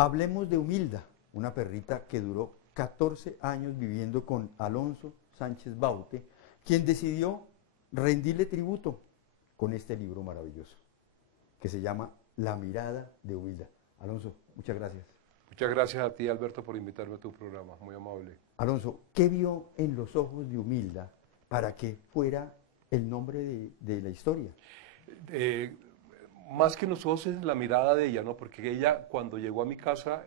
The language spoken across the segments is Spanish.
Hablemos de Humilda, una perrita que duró 14 años viviendo con Alonso Sánchez Baute, quien decidió rendirle tributo con este libro maravilloso, que se llama La mirada de Humilda. Alonso, muchas gracias. Muchas gracias a ti, Alberto, por invitarme a tu programa, muy amable. Alonso, ¿qué vio en los ojos de Humilda para que fuera el nombre de la historia? Más que nosotros es la mirada de ella, ¿no? Porque ella cuando llegó a mi casa,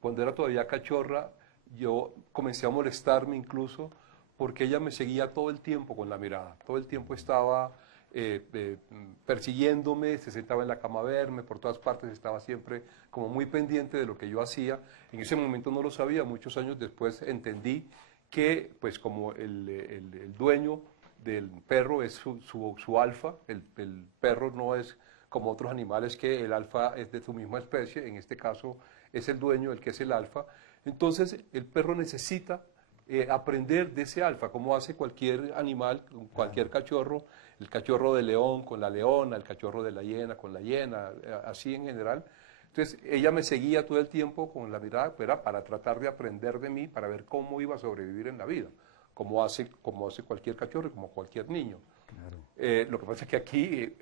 cuando era todavía cachorra, yo comencé a molestarme incluso porque ella me seguía todo el tiempo con la mirada, todo el tiempo estaba persiguiéndome, se sentaba en la cama a verme, por todas partes estaba siempre como muy pendiente de lo que yo hacía. En ese momento no lo sabía, muchos años después entendí que pues como el dueño del perro es su alfa, el perro no es como otros animales que el alfa es de su misma especie, en este caso es el dueño el que es el alfa, entonces el perro necesita aprender de ese alfa, como hace cualquier animal, cualquier cachorro, el cachorro de león con la leona, el cachorro de la hiena con la hiena, así en general. Entonces ella me seguía todo el tiempo con la mirada, era para tratar de aprender de mí, para ver cómo iba a sobrevivir en la vida, como hace cualquier cachorro, como cualquier niño. Claro. Lo que pasa es que aquí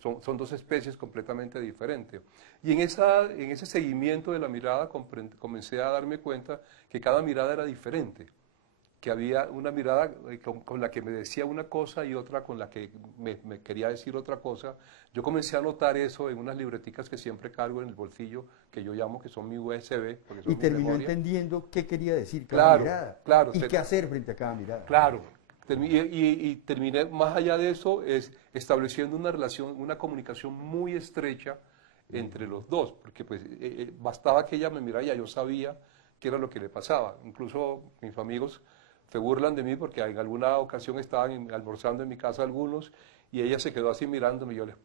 son dos especies completamente diferentes. Y en ese seguimiento de la mirada comencé a darme cuenta que cada mirada era diferente, que había una mirada con la que me decía una cosa y otra con la que me quería decir otra cosa. Yo comencé a notar eso en unas libreticas que siempre cargo en el bolsillo, que yo llamo que son mi USB, porque son Y mi terminó memoria. entendiendo qué quería decir cada Claro, mirada claro. y qué hacer frente a cada mirada. Claro. Y terminé, más allá de eso, estableciendo una relación, una comunicación muy estrecha entre los dos, porque pues bastaba que ella me mirara y ya yo sabía qué era lo que le pasaba. Incluso mis amigos se burlan de mí porque en alguna ocasión estaban almorzando en mi casa algunos y ella se quedó así mirándome y yo les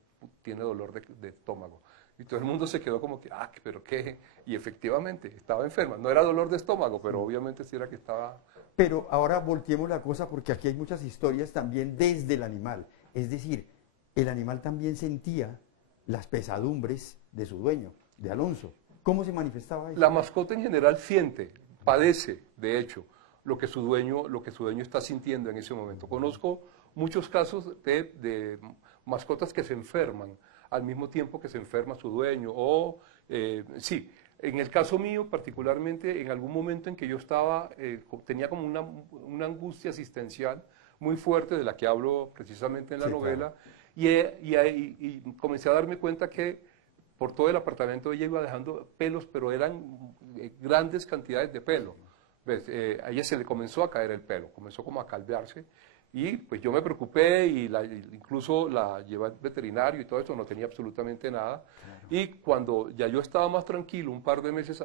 tiene dolor de estómago. Y todo el mundo se quedó como que, pero qué, y efectivamente estaba enferma. No era dolor de estómago, pero obviamente sí era que estaba... Pero ahora volteemos la cosa porque aquí hay muchas historias también desde el animal. Es decir, el animal también sentía las pesadumbres de su dueño, de Alonso. ¿Cómo se manifestaba eso? La mascota en general siente, padece, de hecho, lo que su dueño está sintiendo en ese momento. Conozco muchos casos de mascotas que se enferman al mismo tiempo que se enferma su dueño. Sí, en el caso mío particularmente, en algún momento en que yo tenía como una angustia existencial muy fuerte de la que hablo precisamente en la Sí, novela, claro. y comencé a darme cuenta que por todo el apartamento ella iba dejando pelos, pero eran grandes cantidades de pelo. ¿Ves? A ella se le comenzó a caer el pelo, comenzó como a calvearse, y pues yo me preocupé y incluso la llevé al veterinario y todo eso, no tenía absolutamente nada. Claro. Y cuando ya yo estaba más tranquilo, un par de meses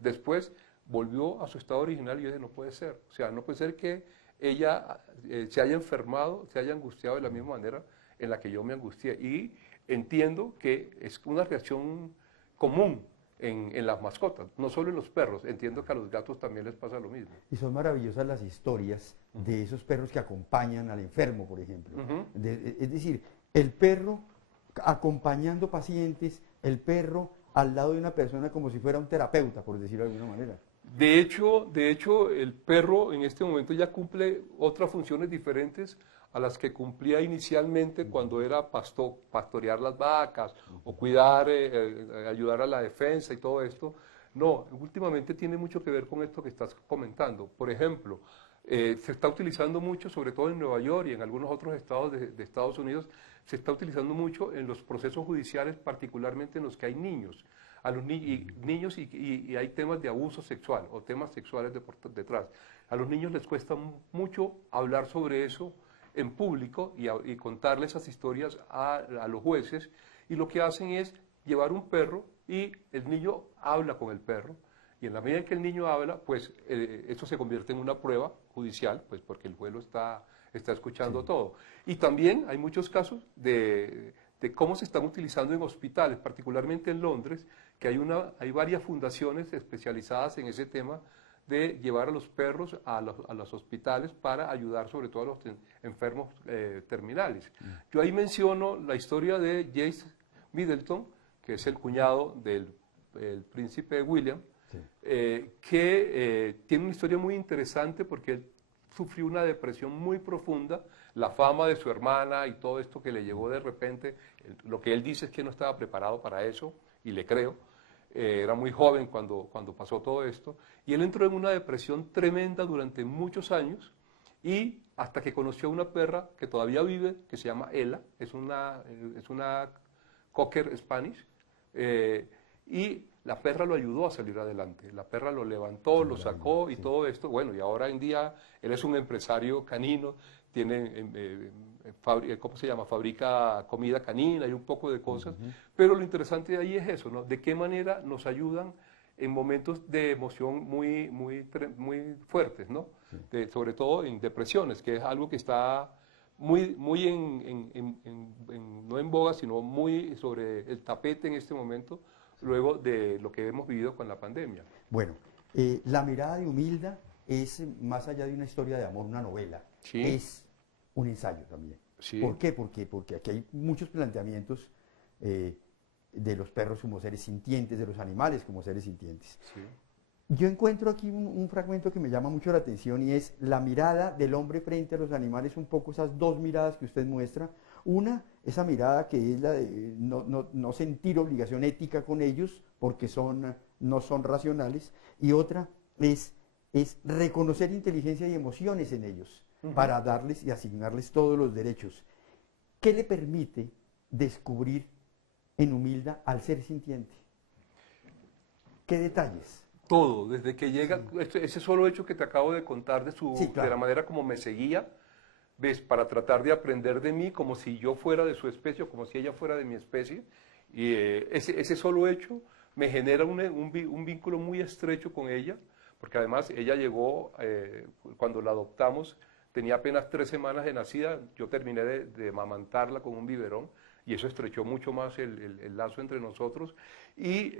después, volvió a su estado original y yo dije, no puede ser. O sea, no puede ser que ella se haya enfermado, se haya angustiado de la misma manera en la que yo me angustié. Y entiendo que es una reacción común en las mascotas, no solo en los perros, entiendo que a los gatos también les pasa lo mismo. Y son maravillosas las historias de esos perros que acompañan al enfermo, por ejemplo. Es decir, el perro acompañando pacientes, el perro al lado de una persona como si fuera un terapeuta, por decirlo de alguna manera. De hecho, el perro en este momento ya cumple otras funciones diferentes a las que cumplía inicialmente cuando era pastorear las vacas o cuidar, ayudar a la defensa y todo esto. No, últimamente tiene mucho que ver con esto que estás comentando. Por ejemplo, se está utilizando mucho, sobre todo en Nueva York y en algunos otros estados de Estados Unidos, se está utilizando mucho en los procesos judiciales, particularmente en los que hay niños. A los niños y hay temas de abuso sexual o temas sexuales detrás. A los niños les cuesta mucho hablar sobre eso en público y contarle esas historias a los jueces, y lo que hacen es llevar un perro y el niño habla con el perro, y en la medida en que el niño habla, pues eso se convierte en una prueba judicial, pues porque el juez lo está escuchando todo. Y también hay muchos casos de cómo se están utilizando en hospitales, particularmente en Londres, que hay varias fundaciones especializadas en ese tema de llevar a los perros a los hospitales para ayudar sobre todo a los enfermos terminales. Yo ahí menciono la historia de Jace Middleton, que es el cuñado del el príncipe William, Sí. que tiene una historia muy interesante porque él sufrió una depresión muy profunda, la fama de su hermana y todo esto que le llegó de repente, lo que él dice es que no estaba preparado para eso, y le creo, era muy joven cuando pasó todo esto, y él entró en una depresión tremenda durante muchos años, y hasta que conoció a una perra que todavía vive, que se llama Ella, es una Cocker Spanish, y la perra lo ayudó a salir adelante, la perra lo levantó, lo sacó y Sí. todo esto, bueno, y ahora en día él es un empresario canino, tiene, ¿cómo se llama? Fabrica comida canina y un poco de cosas, pero lo interesante de ahí es eso, ¿no? De qué manera nos ayudan en momentos de emoción muy fuertes, ¿no? Sobre todo en depresiones, que es algo que está muy no en boga, sino muy sobre el tapete en este momento, luego de lo que hemos vivido con la pandemia. Bueno, La mirada de Humilda es, más allá de una historia de amor, una novela. Sí. Es un ensayo también. Sí. ¿Por qué? Porque aquí hay muchos planteamientos de los perros como seres sintientes, de los animales como seres sintientes. Sí. Yo encuentro aquí un fragmento que me llama mucho la atención y es la mirada del hombre frente a los animales, un poco esas dos miradas que usted muestra. Una, esa mirada que es la de no sentir obligación ética con ellos porque no son racionales, y otra es reconocer inteligencia y emociones en ellos para darles y asignarles todos los derechos. ¿Qué le permite descubrir en Humilda al ser sintiente? ¿Qué detalles? Todo, desde que llega, ese solo hecho que te acabo de contar Sí, claro. de la manera como me seguía, ¿ves? Para tratar de aprender de mí como si yo fuera de su especie o como si ella fuera de mi especie. Y ese solo hecho me genera un vínculo muy estrecho con ella, porque además ella llegó, cuando la adoptamos, tenía apenas 3 semanas de nacida, yo terminé de amamantarla con un biberón, y eso estrechó mucho más el lazo entre nosotros. Y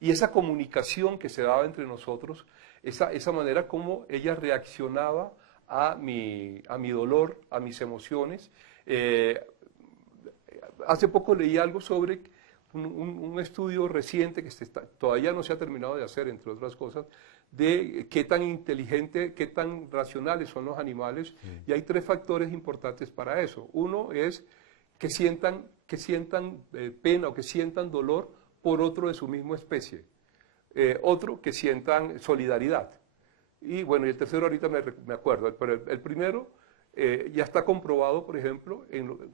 esa comunicación que se daba entre nosotros, esa manera como ella reaccionaba a mi dolor, a mis emociones. Hace poco leí algo sobre un estudio reciente que todavía no se ha terminado de hacer, entre otras cosas, de qué tan inteligente, qué tan racionales son los animales, y hay 3 factores importantes para eso. Uno es que sientan pena o que sientan dolor por otro de su misma especie. Otro, que sientan solidaridad. Y bueno, y el tercero ahorita me acuerdo, pero el primero ya está comprobado, por ejemplo,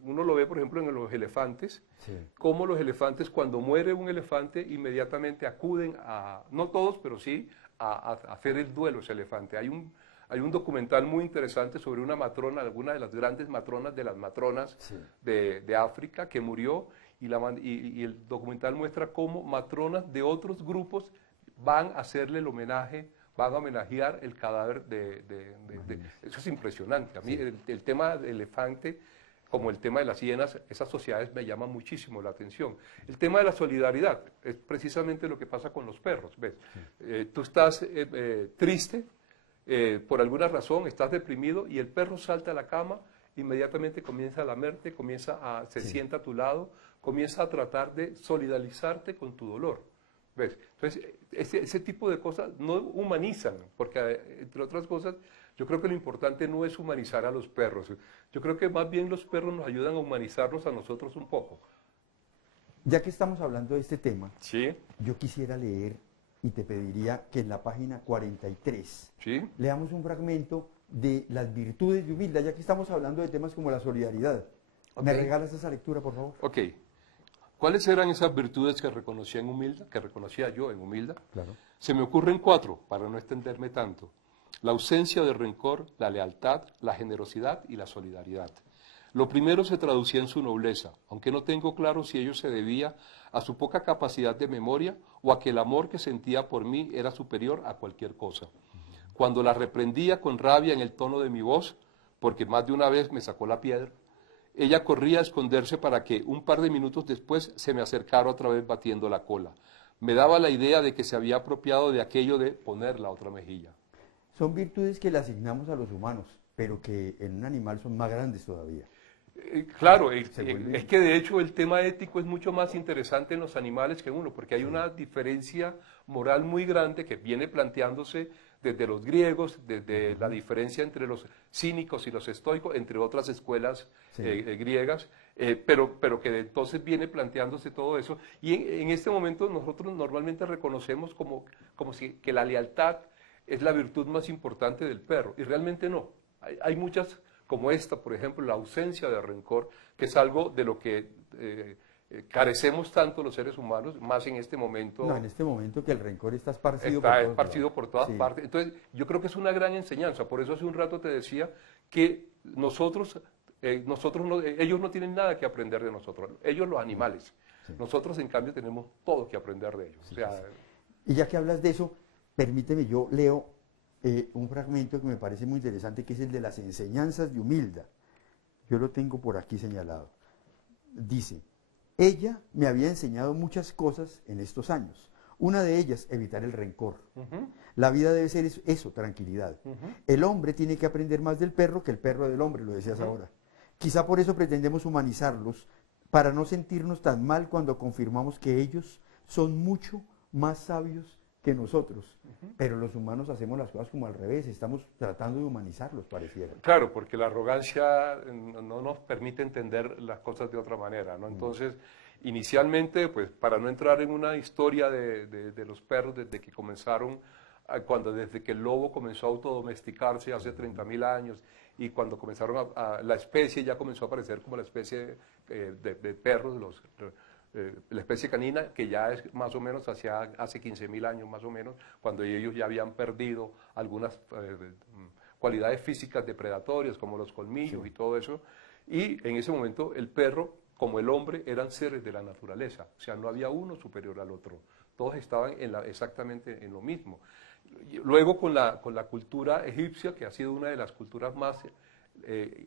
uno lo ve, por ejemplo, en los elefantes, Sí. cómo los elefantes, cuando muere un elefante, inmediatamente acuden no todos, pero sí, a hacer el duelo ese elefante. Hay un documental muy interesante sobre una matrona, alguna de las grandes matronas de las matronas Sí. de África, que murió, y el documental muestra cómo matronas de otros grupos van a hacerle el homenaje, van a homenajear el cadáver eso es impresionante. A mí el tema del elefante, como el tema de las hienas, esas sociedades me llaman muchísimo la atención. El tema de la solidaridad es precisamente lo que pasa con los perros, ¿ves? Tú estás triste, por alguna razón, estás deprimido, y el perro salta a la cama, inmediatamente comienza a lamerte, se sienta a tu lado, comienza a tratar de solidarizarte con tu dolor. ¿Ves? Entonces, ese tipo de cosas no humanizan, porque entre otras cosas, yo creo que lo importante no es humanizar a los perros. Yo creo que más bien los perros nos ayudan a humanizarnos a nosotros un poco. Ya que estamos hablando de este tema, ¿Sí? yo quisiera leer y te pediría que en la página 43 ¿Sí? leamos un fragmento de las virtudes de Humilda, ya que estamos hablando de temas como la solidaridad. ¿Me Ok. regalas esa lectura, por favor? Ok. ¿Cuáles eran esas virtudes que reconocía en Humilda, que reconocía yo en Humilda? Claro. Se me ocurren 4, para no extenderme tanto. La ausencia de rencor, la lealtad, la generosidad y la solidaridad. Lo primero se traducía en su nobleza, aunque no tengo claro si ello se debía a su poca capacidad de memoria o a que el amor que sentía por mí era superior a cualquier cosa. Cuando la reprendía con rabia en el tono de mi voz, porque más de una vez me sacó la piedra, ella corría a esconderse para que un par de minutos después se me acercara otra vez batiendo la cola. Me daba la idea de que se había apropiado de aquello de poner la otra mejilla. Son virtudes que le asignamos a los humanos, pero que en un animal son más grandes todavía. Claro, vuelve... es que de hecho el tema ético es mucho más interesante en los animales que en uno, porque hay una diferencia moral muy grande que viene planteándose desde los griegos, desde la diferencia entre los cínicos y los estoicos, entre otras escuelas griegas, pero que entonces viene planteándose todo eso. Y en este momento nosotros normalmente reconocemos como si que la lealtad es la virtud más importante del perro, y realmente no. Hay muchas como esta, por ejemplo, la ausencia de rencor, que es algo de lo que carecemos tanto los seres humanos, más en este momento. No, en este momento que el rencor está esparcido por Está todos esparcido lados. por todas partes. Entonces, yo creo que es una gran enseñanza. Por eso hace un rato te decía que nosotros ellos no tienen nada que aprender de nosotros, ellos los animales. Nosotros, en cambio, tenemos todo que aprender de ellos. O sea, Y ya que hablas de eso, permíteme, yo leo un fragmento que me parece muy interesante, que es el de las enseñanzas de Humilda. Yo lo tengo por aquí señalado. Dice, ella me había enseñado muchas cosas en estos años. Una de ellas, evitar el rencor. La vida debe ser eso, tranquilidad. El hombre tiene que aprender más del perro que el perro del hombre, lo decías ahora. Quizá por eso pretendemos humanizarlos, para no sentirnos tan mal cuando confirmamos que ellos son mucho más sabios que nosotros. Pero los humanos hacemos las cosas como al revés, estamos tratando de humanizarlos, pareciera. claro, porque la arrogancia no nos permite entender las cosas de otra manera, ¿no? Entonces, inicialmente, pues para no entrar en una historia de los perros desde que comenzaron, desde que el lobo comenzó a autodomesticarse hace 30.000 años, y cuando comenzaron la especie ya comenzó a aparecer como la especie de perros, la especie canina, que ya es más o menos hace 15.000 años más o menos, cuando ellos ya habían perdido algunas cualidades físicas depredatorias como los colmillos y todo eso, y en ese momento el perro como el hombre eran seres de la naturaleza, o sea, no había uno superior al otro, todos estaban exactamente en lo mismo. Luego con la cultura egipcia, que ha sido una de las culturas más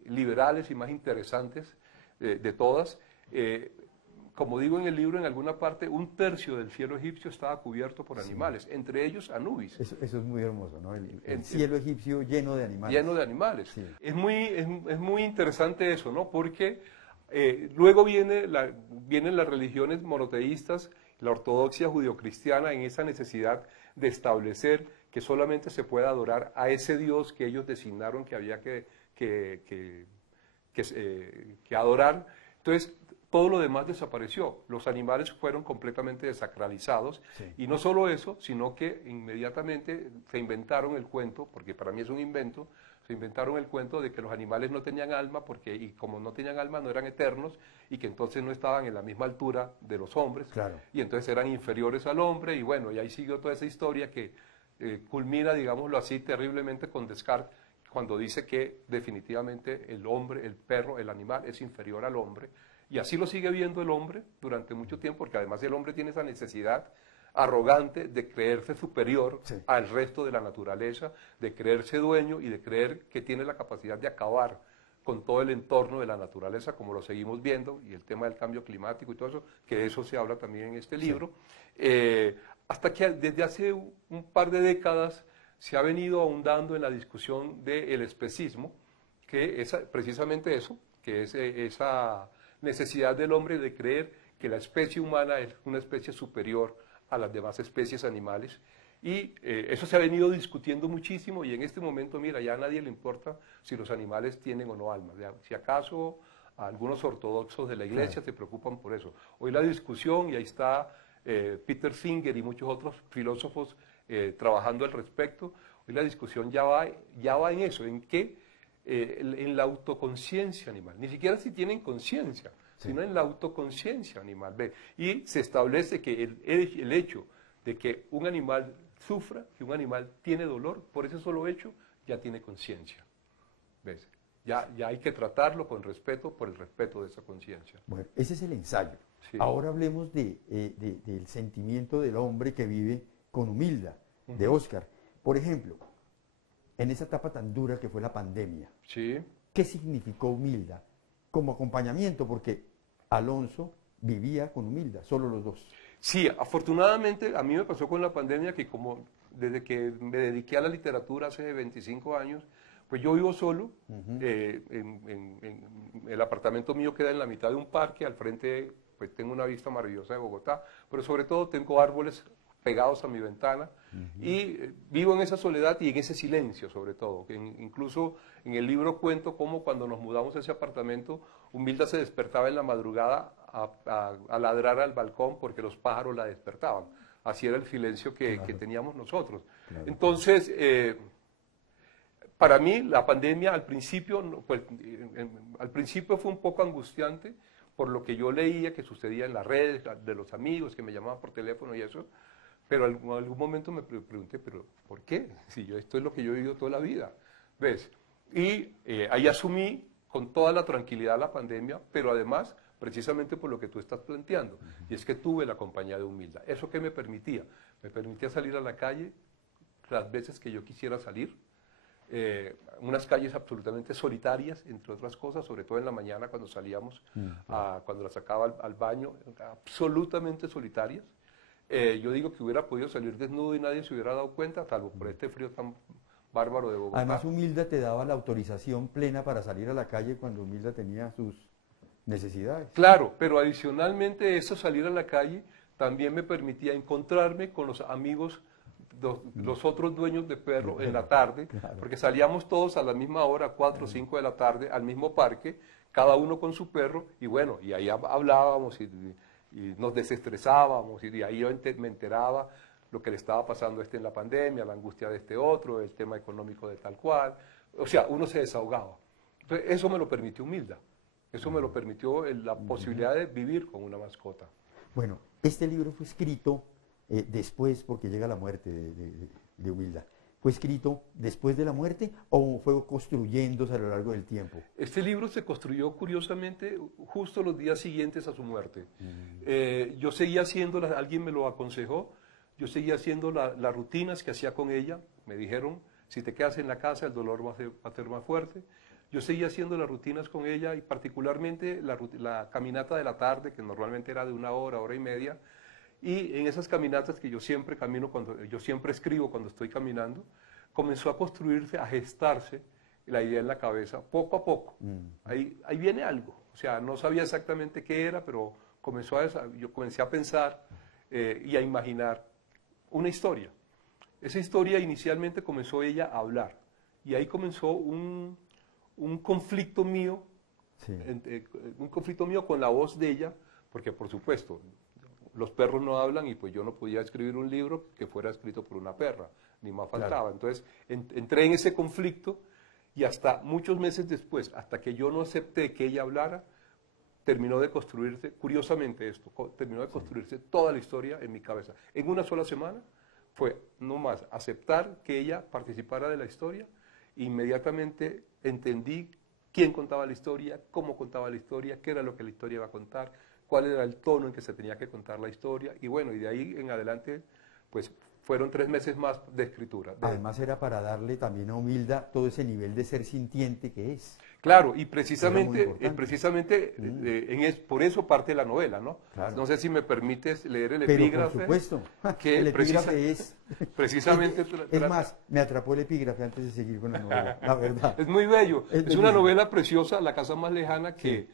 liberales y más interesantes de todas, como digo en el libro, en alguna parte, 1/3 del cielo egipcio estaba cubierto por animales, entre ellos Anubis. Eso es muy hermoso, ¿no? El cielo egipcio lleno de animales. Lleno de animales. Sí. Es muy interesante eso, ¿no? Porque luego vienen las religiones monoteístas, la ortodoxia judeocristiana, en esa necesidad de establecer que solamente se puede adorar a ese Dios que ellos designaron que había que adorar. Entonces, todo lo demás desapareció. Los animales fueron completamente desacralizados. Y no solo eso, sino que inmediatamente se inventaron el cuento, porque para mí es un invento, se inventaron el cuento de que los animales no tenían alma, y como no tenían alma no eran eternos, y que entonces no estaban en la misma altura de los hombres, y entonces eran inferiores al hombre, y bueno, y ahí siguió toda esa historia que culmina, digámoslo así, terriblemente con Descartes, cuando dice que definitivamente el hombre, el perro, el animal es inferior al hombre, y así lo sigue viendo el hombre durante mucho tiempo, porque además el hombre tiene esa necesidad arrogante de creerse superior al resto de la naturaleza, de creerse dueño y de creer que tiene la capacidad de acabar con todo el entorno de la naturaleza, como lo seguimos viendo, y el tema del cambio climático y todo eso, que de eso se habla también en este libro, hasta que desde hace un par de décadas se ha venido ahondando en la discusión del especismo, que es precisamente eso, que es esa necesidad del hombre de creer que la especie humana es una especie superior a las demás especies animales, y eso se ha venido discutiendo muchísimo, y en este momento, mira, ya a nadie le importa si los animales tienen o no alma. Si acaso algunos ortodoxos de la iglesia se preocupan por eso. Hoy la discusión, y ahí está Peter Singer y muchos otros filósofos trabajando al respecto, hoy la discusión ya va en eso, en que en la autoconciencia animal, ni siquiera si tienen conciencia, sino en la autoconciencia animal. ¿Ve? Y se establece que el hecho de que un animal sufra, que un animal tiene dolor, por ese solo hecho ya tiene conciencia. ¿Ves? Ya hay que tratarlo con respeto, por el respeto de esa conciencia. Bueno, ese es el ensayo. Sí. Ahora hablemos del sentimiento del hombre que vive con humildad, de Oscar. Por ejemplo, en esa etapa tan dura que fue la pandemia, ¿qué significó humildad como acompañamiento? Porque Alonso vivía con humildad, solo los dos. Sí, afortunadamente a mí me pasó con la pandemia que desde que me dediqué a la literatura hace 25 años, Pues yo vivo solo, el apartamento mío queda en la mitad de un parque, al frente pues tengo una vista maravillosa de Bogotá, pero sobre todo tengo árboles pegados a mi ventana y vivo en esa soledad y en ese silencio sobre todo. Incluso en el libro cuento cómo cuando nos mudamos a ese apartamento, Humilda se despertaba en la madrugada a ladrar al balcón porque los pájaros la despertaban. Así era el silencio que teníamos nosotros. Claro. Entonces, para mí la pandemia al principio, pues, al principio fue un poco angustiante por lo que yo leía que sucedía en las redes, de los amigos que me llamaban por teléfono y eso, pero en algún momento me pregunté, ¿pero por qué? Si esto es lo que yo he vivido toda la vida, ¿ves? Y ahí asumí con toda la tranquilidad la pandemia, pero además, precisamente por lo que tú estás planteando, y es que tuve la compañía de Humilda. ¿Eso qué me permitía? Me permitía salir a la calle las veces que yo quisiera salir, unas calles absolutamente solitarias, entre otras cosas, sobre todo en la mañana cuando salíamos, cuando la sacaba al baño, absolutamente solitarias. Yo digo que hubiera podido salir desnudo y nadie se hubiera dado cuenta, salvo por este frío tan bárbaro de Bogotá. Además, Humilda te daba la autorización plena para salir a la calle cuando Humilda tenía sus necesidades. Claro, pero adicionalmente eso, salir a la calle, también me permitía encontrarme con los amigos, los otros dueños de perro en la tarde, porque salíamos todos a la misma hora, 4 o 5 de la tarde, al mismo parque, cada uno con su perro, y bueno, y ahí hablábamos y nos desestresábamos, y de ahí yo me enteraba lo que le estaba pasando a este en la pandemia, la angustia de este otro, el tema económico de tal cual, o sea, uno se desahogaba. Entonces, eso me lo permitió Humilda, eso me lo permitió la posibilidad de vivir con una mascota. Bueno, este libro fue escrito después, porque llega la muerte de Humilda. ¿Fue escrito después de la muerte o fue construyéndose a lo largo del tiempo? Este libro se construyó curiosamente justo los días siguientes a su muerte. Yo seguía haciendo, alguien me lo aconsejó, yo seguía haciendo las rutinas que hacía con ella. Me dijeron, si te quedas en la casa el dolor va a ser más fuerte. Yo seguía haciendo las rutinas con ella y particularmente la caminata de la tarde, que normalmente era de 1 hora, hora y media. Y en esas caminatas que yo siempre camino, yo siempre escribo cuando estoy caminando, comenzó a construirse, a gestarse la idea en la cabeza, poco a poco. Ahí viene algo. O sea, no sabía exactamente qué era, pero yo comencé a pensar y a imaginar una historia. Esa historia inicialmente comenzó ella a hablar. Y ahí comenzó un conflicto mío, un conflicto mío con la voz de ella, porque por supuesto, los perros no hablan y pues yo no podía escribir un libro que fuera escrito por una perra, ni más faltaba. Claro. Entonces entré en ese conflicto y hasta muchos meses después, hasta que yo no acepté que ella hablara, terminó de construirse, curiosamente esto, terminó de construirse toda la historia en mi cabeza. En una sola semana fue nomás aceptar que ella participara de la historia, e inmediatamente entendí quién contaba la historia, cómo contaba la historia, qué era lo que la historia iba a contar, cuál era el tono en que se tenía que contar la historia, y bueno, y de ahí en adelante, pues fueron 3 meses más de escritura. Además era para darle también a Humilda todo ese nivel de ser sintiente que es. Claro, y precisamente por eso parte la novela, ¿no? Claro. No sé si me permites leer el Pero epígrafe. por supuesto, que el epígrafe es... Precisamente... Es más, me atrapó el epígrafe antes de seguir con la novela, la verdad. Es muy bello, es una bello. novela preciosa, La casa más lejana, que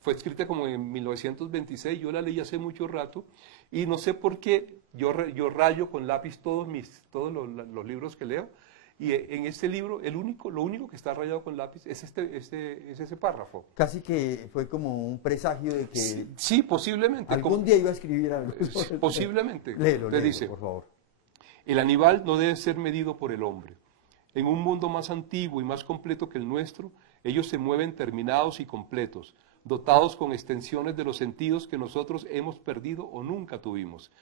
fue escrita como en 1926, yo la leí hace mucho rato, y no sé por qué yo rayo con lápiz todos los libros que leo, y en este libro lo único que está rayado con lápiz es ese párrafo. Casi que fue como un presagio de que... Sí, posiblemente. Algún día iba a escribir algo. Posiblemente. Léelo, Dice, por favor. El animal no debe ser medido por el hombre. En un mundo más antiguo y más completo que el nuestro, ellos se mueven terminados y completos, dotados con extensiones de los sentidos que nosotros hemos perdido o nunca tuvimos,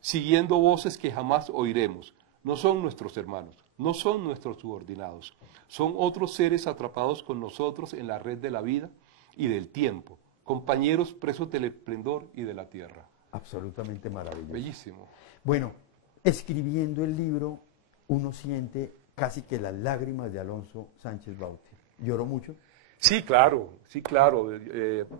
siguiendo voces que jamás oiremos. No son nuestros hermanos, no son nuestros subordinados, son otros seres atrapados con nosotros en la red de la vida y del tiempo, compañeros presos del esplendor y de la tierra. Absolutamente maravilloso. Bellísimo. Bueno, escribiendo el libro, uno siente casi que las lágrimas de Alonso Sánchez Baute. ¿Lloró mucho? Sí, claro, sí, claro.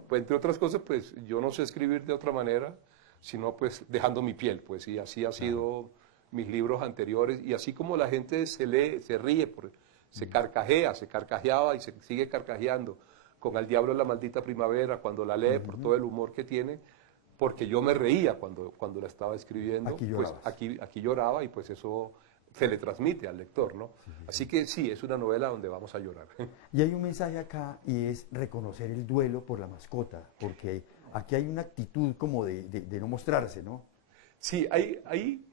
Pues, entre otras cosas, pues yo no sé escribir de otra manera, sino pues dejando mi piel, pues, y así ha sido mis libros anteriores, y así como la gente se ríe, se carcajea, se carcajeaba y se sigue carcajeando con Al diablo la maldita primavera cuando la lee por todo el humor que tiene, porque yo me reía cuando la estaba escribiendo, Aquí pues llorabas. aquí lloraba y pues eso se le transmite al lector, ¿no? Así que sí, es una novela donde vamos a llorar. Y hay un mensaje acá y es reconocer el duelo por la mascota, porque aquí hay una actitud como de no mostrarse, ¿no? Sí, hay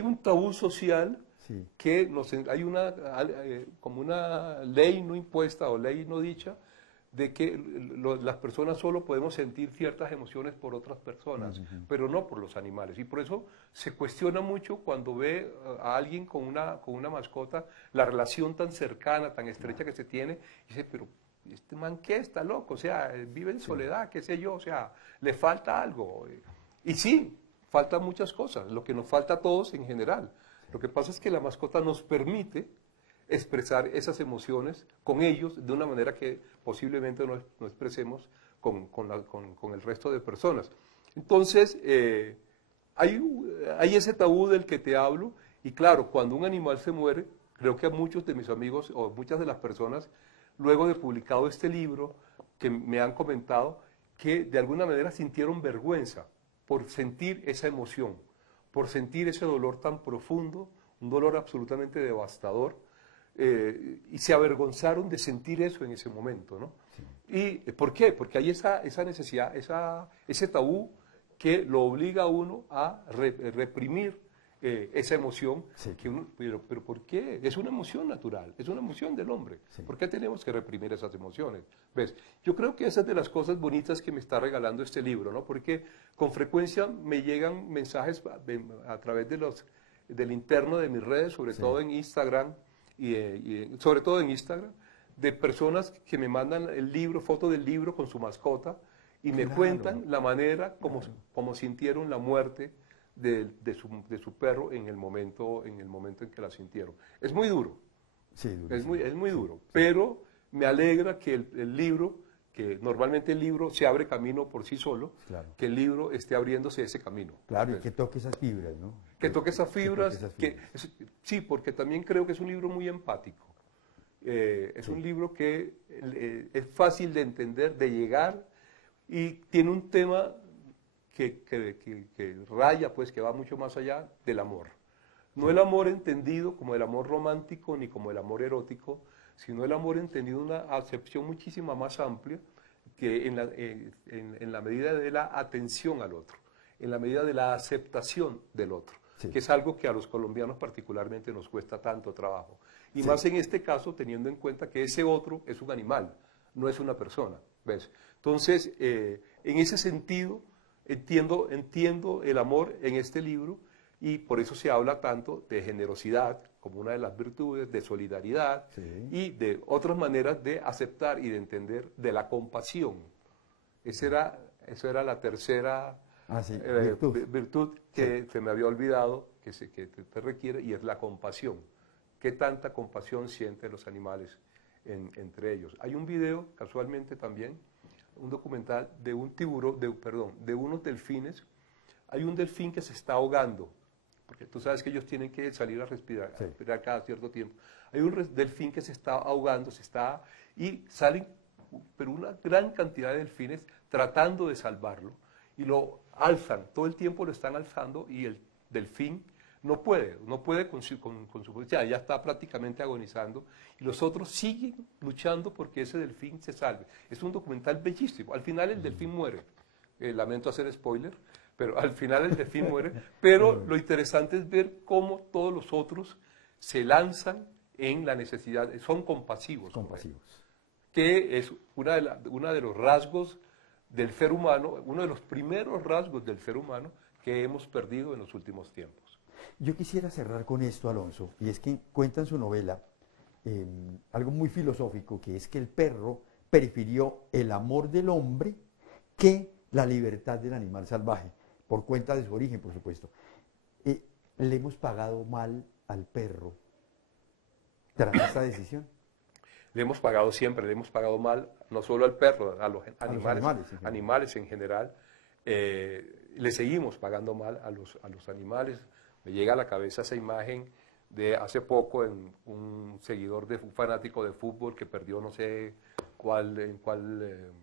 un tabú social Sí. que hay como una ley no impuesta o ley no dicha de que las personas solo podemos sentir ciertas emociones por otras personas, pero no por los animales. Y por eso se cuestiona mucho cuando ve a alguien con una mascota, la relación tan cercana, tan estrecha que se tiene, y dice, pero este man qué, está loco, o sea, vive en soledad, qué sé yo, o sea, le falta algo. Y sí, faltan muchas cosas, lo que nos falta a todos en general. Lo que pasa es que la mascota nos permite expresar esas emociones con ellos de una manera que posiblemente no expresemos con el resto de personas. Entonces, hay ese tabú del que te hablo y claro, cuando un animal se muere, creo que a muchos de mis amigos o muchas de las personas, luego de publicado este libro, que me han comentado que de alguna manera sintieron vergüenza por sentir esa emoción, por sentir ese dolor tan profundo, un dolor absolutamente devastador, y se avergonzaron de sentir eso en ese momento, ¿no? ¿Y por qué? Porque hay esa necesidad, ese tabú que lo obliga a uno a reprimir esa emoción. Sí. Que uno, pero ¿por qué? Es una emoción natural, es una emoción del hombre. Sí. ¿Por qué tenemos que reprimir esas emociones? ¿Ves? Yo creo que esa es de las cosas bonitas que me está regalando este libro, ¿no? Porque con frecuencia me llegan mensajes a través del interno de mis redes, sobre Sí. todo en Instagram, sobre todo en Instagram, de personas que me mandan el libro, foto del libro con su mascota, y me Claro. cuentan la manera como sintieron la muerte de su perro en el momento en que la sintieron. Es muy duro, Sí, durísimo. es muy Sí, duro, sí. pero me alegra que el libro, que normalmente el libro se abre camino por sí solo, Claro. que el libro esté abriéndose ese camino. Claro, y ¿Ves? que toque esas fibras, ¿no? Que toque esas fibras, esas fibras. sí, porque también creo que es un libro muy empático. Es Sí. un libro que es fácil de entender, de llegar, y tiene un tema que raya, pues, que va mucho más allá del amor. No Sí. el amor entendido como el amor romántico ni como el amor erótico, sino el amor entendido en una acepción muchísima más amplia, que en la medida de la atención al otro, en la medida de la aceptación del otro, Sí. que es algo que a los colombianos particularmente nos cuesta tanto trabajo. Y Sí. más en este caso, teniendo en cuenta que ese otro es un animal, no es una persona, ¿ves? Entonces, en ese sentido, entiendo el amor en este libro, y por eso se habla tanto de generosidad como una de las virtudes, de solidaridad, Sí. y de otras maneras de aceptar y de entender, de la compasión. Eso era la tercera Sí, virtud. virtud que se me había olvidado, que te requiere, y es la compasión. ¿Qué tanta compasión sienten los animales entre ellos? Hay un video, casualmente también, un documental de un tiburón, de unos delfines. Hay un delfín que se está ahogando, porque tú sabes que ellos tienen que salir a respirar, Sí. cada cierto tiempo. Hay un delfín que se está ahogando, y salen, pero una gran cantidad de delfines tratando de salvarlo, y lo alzan, todo el tiempo lo están alzando, y el delfín no puede con su ya está prácticamente agonizando, y los otros siguen luchando porque ese delfín se salve. Es un documental bellísimo. Al final el delfín muere. Lamento hacer spoiler, pero al final el delfín muere. Pero lo interesante es ver cómo todos los otros se lanzan en la necesidad, son compasivos. Compasivos. Que es uno de los rasgos del ser humano, uno de los primeros rasgos del ser humano que hemos perdido en los últimos tiempos. Yo quisiera cerrar con esto, Alonso, y es que cuenta en su novela algo muy filosófico, que es que el perro prefirió el amor del hombre que la libertad del animal salvaje, por cuenta de su origen, por supuesto. ¿Le hemos pagado mal al perro tras esta decisión? Le hemos pagado siempre, le hemos pagado mal, no solo al perro, a los animales en general. Le seguimos pagando mal a los animales. Me llega a la cabeza esa imagen de hace poco en un seguidor, un fanático de fútbol que perdió no sé en cuál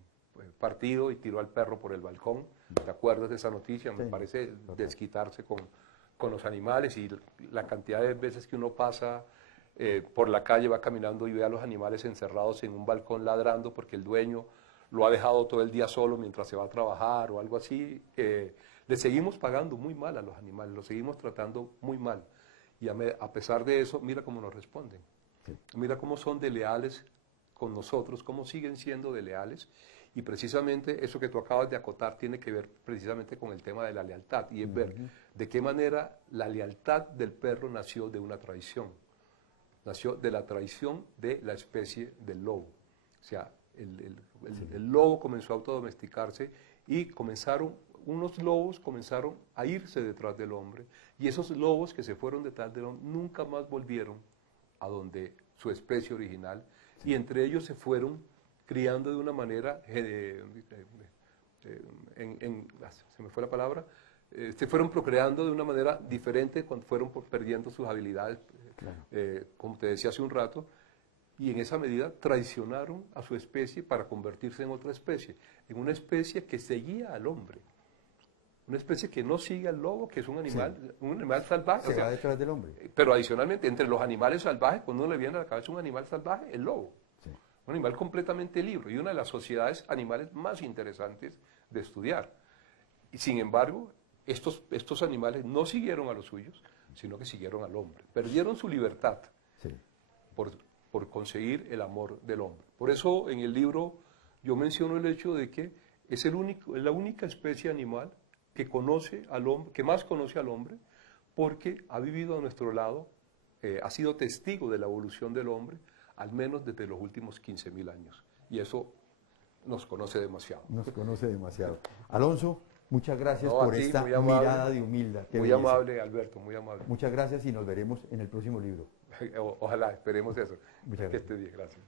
partido y tiró al perro por el balcón. ¿Te acuerdas de esa noticia? Me parece desquitarse con los animales, y la cantidad de veces que uno pasa por la calle, va caminando y ve a los animales encerrados en un balcón ladrando porque el dueño lo ha dejado todo el día solo mientras se va a trabajar o algo así. Le seguimos pagando muy mal a los animales, los seguimos tratando muy mal. Y a pesar de eso, mira cómo nos responden. Sí. Mira cómo son de leales con nosotros, cómo siguen siendo de leales. Y precisamente eso que tú acabas de acotar tiene que ver precisamente con el tema de la lealtad. Y es ver de qué manera la lealtad del perro nació de una traición. Nació de la traición de la especie del lobo. O sea, el lobo comenzó a autodomesticarse y unos lobos comenzaron a irse detrás del hombre, y esos lobos que se fueron detrás del hombre nunca más volvieron a donde su especie original, y entre ellos se fueron criando de una manera, se me fue la palabra, se fueron procreando de una manera diferente cuando fueron perdiendo sus habilidades, como te decía hace un rato, y en esa medida traicionaron a su especie para convertirse en otra especie, en una especie que seguía al hombre. Una especie que no sigue al lobo, que es un animal salvaje. Se va detrás del hombre. Pero adicionalmente, entre los animales salvajes, cuando uno le viene a la cabeza un animal salvaje, el lobo. Sí. Un animal completamente libre y una de las sociedades animales más interesantes de estudiar. Y sin embargo, estos animales no siguieron a los suyos, sino que siguieron al hombre. Perdieron su libertad por conseguir el amor del hombre. Por eso en el libro yo menciono el hecho de que es la única especie animal que conoce al hombre, que más conoce al hombre, porque ha vivido a nuestro lado, ha sido testigo de la evolución del hombre, al menos desde los últimos 15.000 años. Y eso nos conoce demasiado. Nos conoce demasiado. Alonso, muchas gracias por esta mirada de humildad. Muy amable, Alberto, muy amable. Muchas gracias y nos veremos en el próximo libro. Ojalá, esperemos eso. Muchas gracias. Que esté bien, gracias.